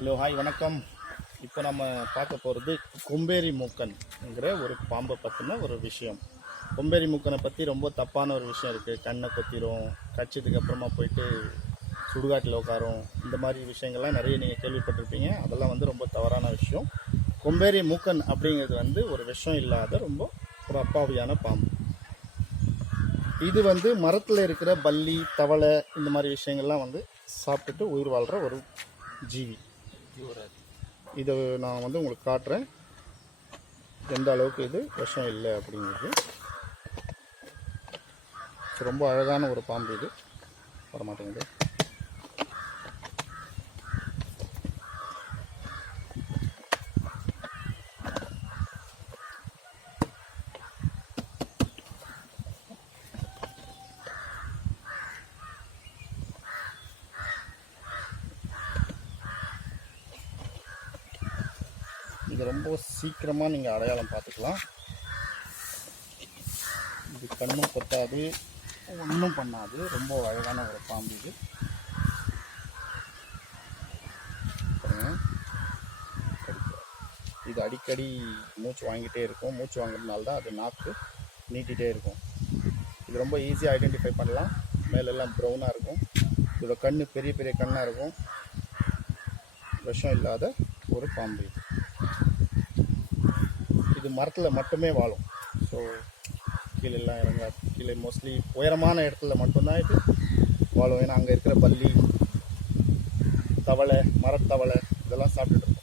Hello hi வணக்கம். இப்போ நம்ம பார்க்க போகிறது கொம்பேரி மூக்கன்ங்கிற ஒரு பாம்பை பற்றின ஒரு விஷயம். கொம்பேரி மூக்கனை பற்றி ரொம்ப தப்பான ஒரு விஷயம் இருக்குது கண்ணை கொத்திரும் கச்சதுக்கு அப்புறமா போயிட்டு சுடுகாட்டில் உட்காரும் இந்த மாதிரி விஷயங்கள்லாம் நிறைய நீங்கள் கேள்விப்பட்டிருப்பீங்க. அதெல்லாம் வந்து ரொம்ப தவறான விஷயம். கொம்பேரி மூக்கன் அப்படிங்கிறது வந்து ஒரு விஷம் இல்லாத ரொம்ப ஒரு அப்பாவியான பாம்பு. இது வந்து மரத்தில் இருக்கிற பல்லி தவளை இந்த மாதிரி விஷயங்கள்லாம் வந்து சாப்பிட்டுட்டு உயிர் வாழ்கிற ஒரு ஜீவி. இதை நான் வந்து உங்களுக்கு காட்டுறேன். எந்த அளவுக்கு இது விஷம் இல்லை அப்படிங்கிறது. ரொம்ப அழகான ஒரு பாம்பு இது. வரமாட்டேங்குது இது ரொம்ப சீக்கிரமாக நீங்கள் அடையாளம் பார்த்துக்கலாம். இது கண்ணும் கொத்தாது ஒன்றும் பண்ணாது. ரொம்ப அழகான ஒரு பாம்பு இது. இது அடிக்கடி மூச்சு வாங்கிட்டே இருக்கும். மூச்சு வாங்குறதுனால தான் அது நாக்கு நீட்டிகிட்டே இருக்கும். இது ரொம்ப ஈஸியாக ஐடென்டிஃபை பண்ணலாம். மேலெல்லாம் ப்ரௌனாக இருக்கும். இதோட கண் பெரிய பெரிய கண்ணாக இருக்கும். விஷம் இல்லாத ஒரு பாம்பு இது மரத்தில் மட்டுமே வாழும். ஸோ கீழெல்லாம் இறங்காது. கீழே மோஸ்ட்லி உயரமான இடத்துல மட்டும்தான் இது வாழும். ஏன்னா அங்கே இருக்கிற பல்லி தவளை மரத்தவளை இதெல்லாம் சாப்பிட்டுட்டு